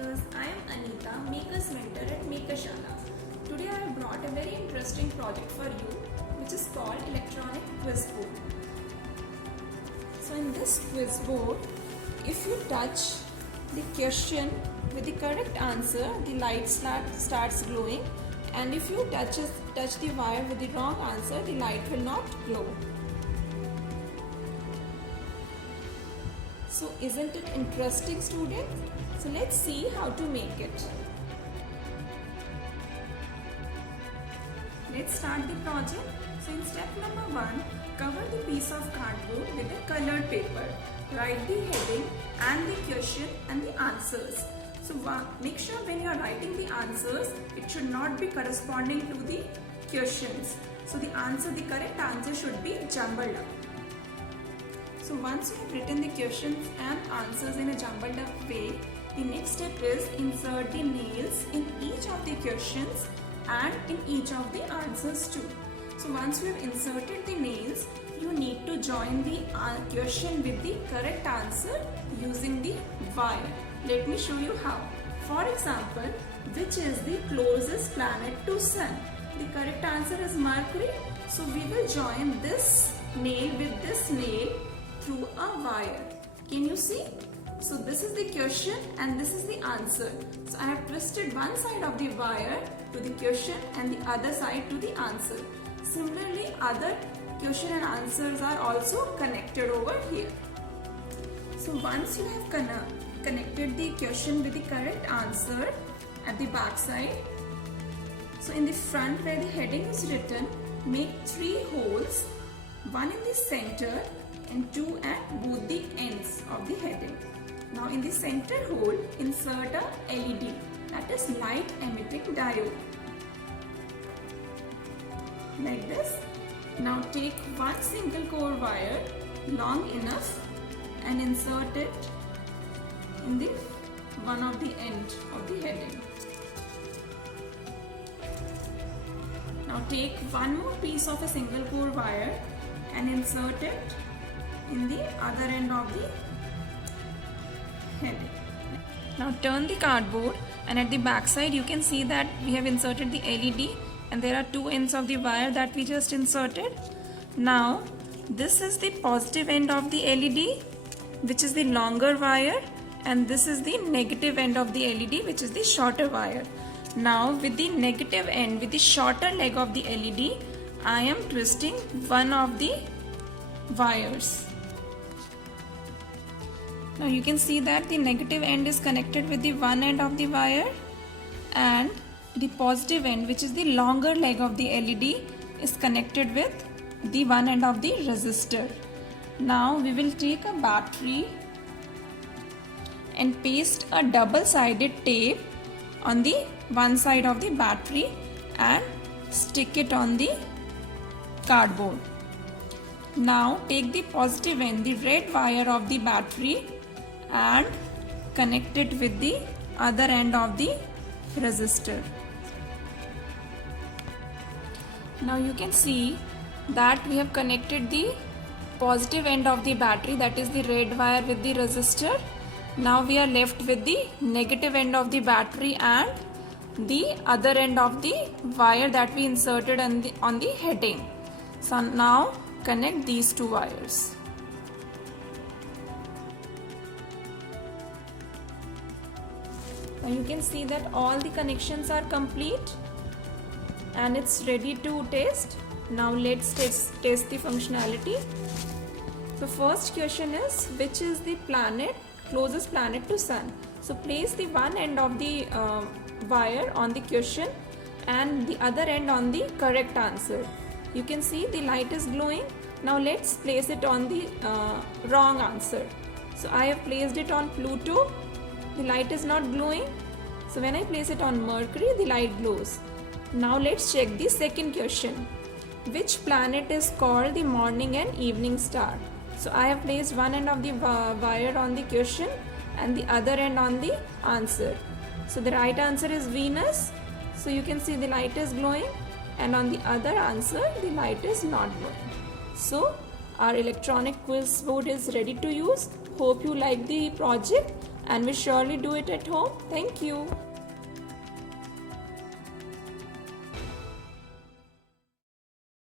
makers. I am Anita, Makers Mentor at Makershala. Today I have brought a very interesting project for you, which is called Electronic Quiz Board. So in this quiz board, if you touch the question with the correct answer, the light starts glowing, and if you touch the wire with the wrong answer, the light will not glow. So isn't it interesting, students? So let's see how to make it. Let's start the project. So in step number 1, cover the piece of cardboard with a colored paper. Write the heading and the question and the answers. So make sure when you are writing the answers, it should not be corresponding to the questions. So the correct answer should be jumbled up. So once you have written the questions and answers in a jumbled up way, the next step is insert the nails in each of the questions and in each of the answers too. So once you have inserted the nails, you need to join the question with the correct answer using the wire. Let me show you how. For example, which is the closest planet to Sun? The correct answer is Mercury. So we will join this nail with this nail through a wire. Can you see? So this is the question and this is the answer. So I have twisted one side of the wire to the question and the other side to the answer. Similarly, other question and answers are also connected over here. So once you have connected the question with the correct answer at the back side, so in the front where the heading is written, make 3 holes, one in the center and 2 at both the ends of the heading. Now in the center hole, insert a LED, that is light emitting diode. Like this. Now take one single core wire long enough and insert it in the one of the end of the heading. Now take one more piece of a single core wire and insert it in the other end of the heading. Now turn the cardboard, and at the back side you can see that we have inserted the LED and there are 2 ends of the wire that we just inserted. Now this is the positive end of the LED, which is the longer wire, and this is the negative end of the LED, which is the shorter wire. Now with the negative end, with the shorter leg of the LED, I am twisting one of the wires. Now you can see that the negative end is connected with the one end of the wire, and the positive end, which is the longer leg of the LED, is connected with the one end of the resistor. Now we will take a battery and paste a double-sided tape on the one side of the battery and stick it on the cardboard. Now take the positive end, the red wire of the battery, and connect it with the other end of the resistor. Now you can see that we have connected the positive end of the battery, that is the red wire, with the resistor. Now we are left with the negative end of the battery and the other end of the wire that we inserted on the heading. So now connect these 2 wires. Now you can see that all the connections are complete and it's ready to test. Now let's test the functionality. The first question is, which is the closest planet to Sun? So place the one end of the wire on the question and the other end on the correct answer. You can see the light is glowing. Now let's place it on the wrong answer. So I have placed it on Pluto. The light is not glowing. So when I place it on Mercury, the light glows. Now let's check the second question. Which planet is called the morning and evening star? So I have placed one end of the wire on the question and the other end on the answer. So the right answer is Venus. So you can see the light is glowing, and on the other answer the light is not glowing. So our electronic quiz board is ready to use. Hope you like the project and we surely do it at home. Thank you.